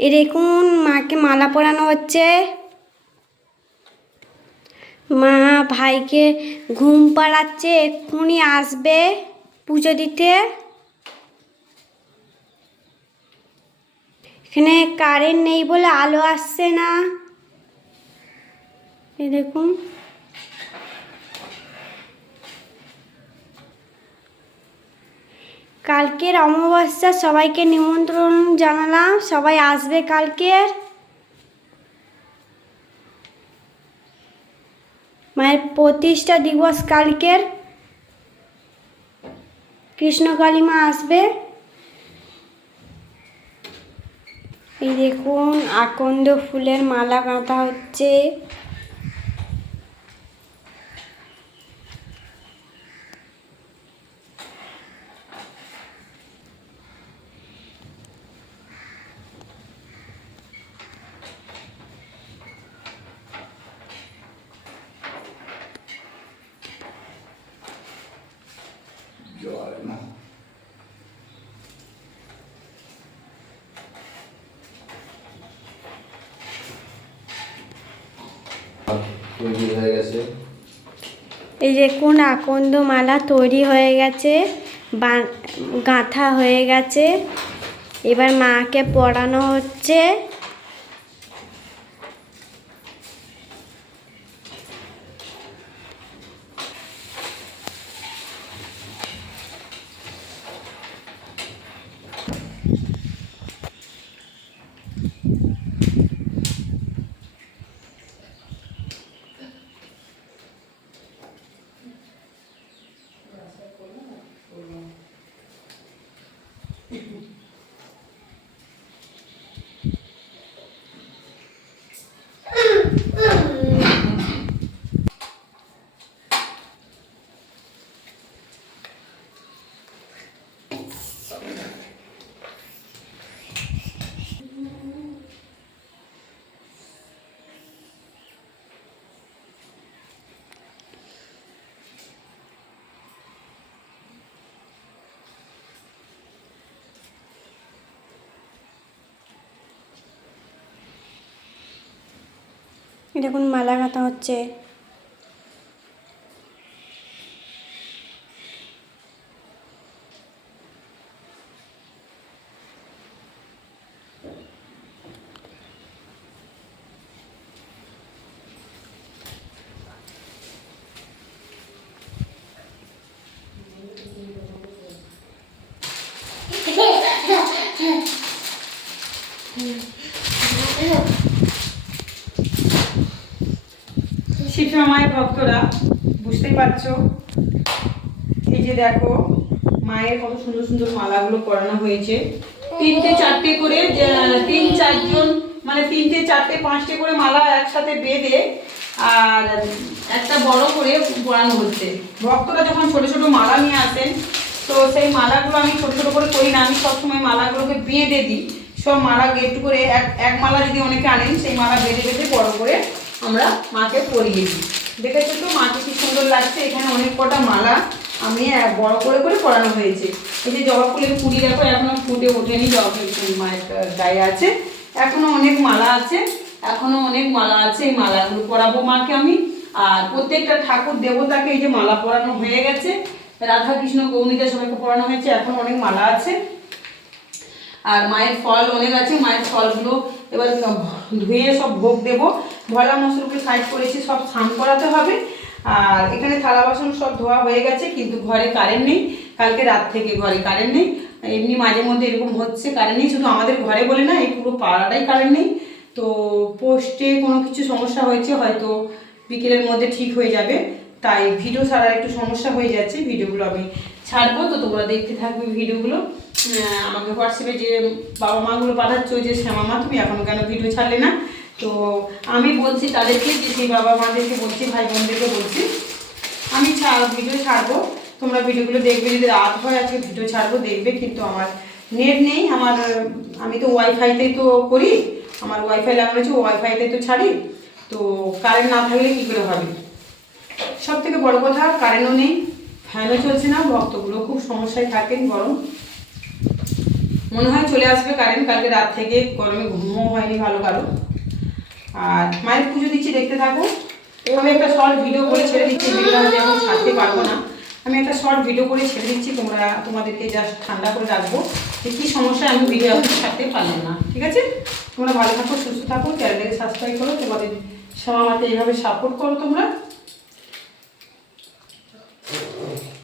এ দেখুন, মাকে মালা পরানো হচ্ছে। মা ভাইকে ঘুম পাড়াচ্ছে, এক্ষুনি আসবে পুজো দিতে। এখানে কারেন্ট নেই বলে আলো আসছে না। এ দেখুন। কালকের অমাবস্যা, সবাইকে নিমন্ত্রণ জানালাম। সবাই আসবে কালকের? মায়ের প্রতিষ্ঠা দিবস কালকের? কৃষ্ণ কালিমা আসবে? এই দেখুন, আকন্দ ফুলের মালা গাঁথা হচ্ছে। এই দেখুন আকন্দ মালা তৈরি হয়ে গেছে গাঁথা হয়ে গেছে এবার মাকে পড়ানো হচ্ছে। দেখুন মালা গাঁথা হচ্ছে। মায়ের ভক্তরা, বুঝতেই পারছ? এই যে দেখো, মায়ের কত সুন্দর সুন্দর মালাগুলো পরানো হয়েছে। তিনটে চারটে করে তিন চারজন মানে তিনটে, চারটে, পাঁচটে করে মালা একসাথে বেঁধে আর একটা বড় করে পরানো হচ্ছে। ভক্তরা যখন ছোট ছোট মালা নিয়ে আসেন, তো সেই মালাগুলো আমি ছোট ছোট করে করি না, আমি সবসময় মালাগুলোকে বেঁধে দিই। সব মালা একটু করে, এক এক মালা যদি অনেকে আনেন, সেই মালা বেঁধে বেঁধে বড় করে আমরা মাকে পরিয়ে দিই। দেখেছ তো মাকে কি সুন্দর লাগছে? এখানে অনেক কটা মালা আমি বড় করে করে পরানো হয়েছে। এই যে জবা ফুলের কুড়ি দেখো, এখনও ফুটে ওঠেনি, জবা ফুল মায়ের গায়ে আছে। এখনও অনেক মালা আছে, এখনও অনেক মালা আছে, এই মালাগুলো পরাবো মাকে আমি। আর প্রত্যেকটা ঠাকুর দেবতাকে এই যে মালা পরানো হয়ে গেছে। রাধা কৃষ্ণ গৌরীদের সবাইকে পরানো হয়েছে, এখন অনেক মালা আছে। আর মায়ের ফল অনেক আছে, মায়ের ফলগুলো এবার ধুয়ে সব ভোগ দেব। ভোলা মশলাগুলো সাইড করেছি, সব স্নান করাতে হবে। আর এখানে থালা বাসন সব ধোয়া হয়ে গেছে, কিন্তু ঘরে কারেন্ট নেই। কালকে রাত থেকে ঘরে কারেন্ট নেই। এমনি মাঝে মধ্যে এরকম হচ্ছে কারেন্ট নেই। শুধু আমাদের ঘরে বলে না, এই পুরো পাড়াটাই কারেন্ট নেই। তো পোস্টে কোনো কিছু সমস্যা হয়েছে, হয়তো বিকেলের মধ্যে ঠিক হয়ে যাবে। তাই ভিডিও ছাড়ার একটু সমস্যা হয়ে যাচ্ছে ভিডিওগুলো আমি ছাড়বো। তো তোমরা দেখতে থাকবে ভিডিওগুলো আমাকে হোয়াটসঅ্যাপে যে বাবা মাগুলো পাঠাচ্ছ যে শ্যামা মা, তুমি এখনও কেন ভিডিও ছাড়লে না? তো আমি বলছি তাদেরকে যে সেই বাবা মাদেরকে বলছি ভাই বোনদেরকে বলছি, আমি ভিডিও ছাড়বো। তোমরা ভিডিওগুলো দেখবে, যদি রাত হয় আজকে ভিডিও ছাড়বো, দেখবে কিন্তু আমার নেট নেই, আমার, আমি তো ওয়াইফাইতেই তো করি, আমার ওয়াইফাই লাগানো আছে ওয়াইফাইতে তো ছাড়ি। তো কারেন্ট না থাকলে কী করে হবে? সব থেকে বড় কথা, কারেন্টও নেই, ফ্যানও চলছে না, ভক্তগুলো খুব সমস্যায় থাকেন গরম। মনে হয় চলে আসবে কারেন্ট কালকে রাত থেকে, গরমে ঘুমও হয়নি ভালো কারও। আর মায়ের পুজো দিচ্ছি, দেখতে থাকো। আমি একটা শর্ট ভিডিও করে ছেড়ে দিচ্ছি ভিডিওটা আমি এখন ছাড়তে পারব না। আমি একটা শর্ট ভিডিও করে ছেড়ে দিচ্ছি, তোমরা, তোমাদেরকে জাস্ট ঠান্ডা করে রাখব যে কী সমস্যা আমি ভিডিও এখন ছাড়তে পারলাম না, ঠিক আছে? তোমরা ভালো থাকো, সুস্থ থাকো চ্যানেলটাকে সাবস্ক্রাইব করো, তোমাদের সব আমাকে এইভাবে সাপোর্ট করো তোমরা।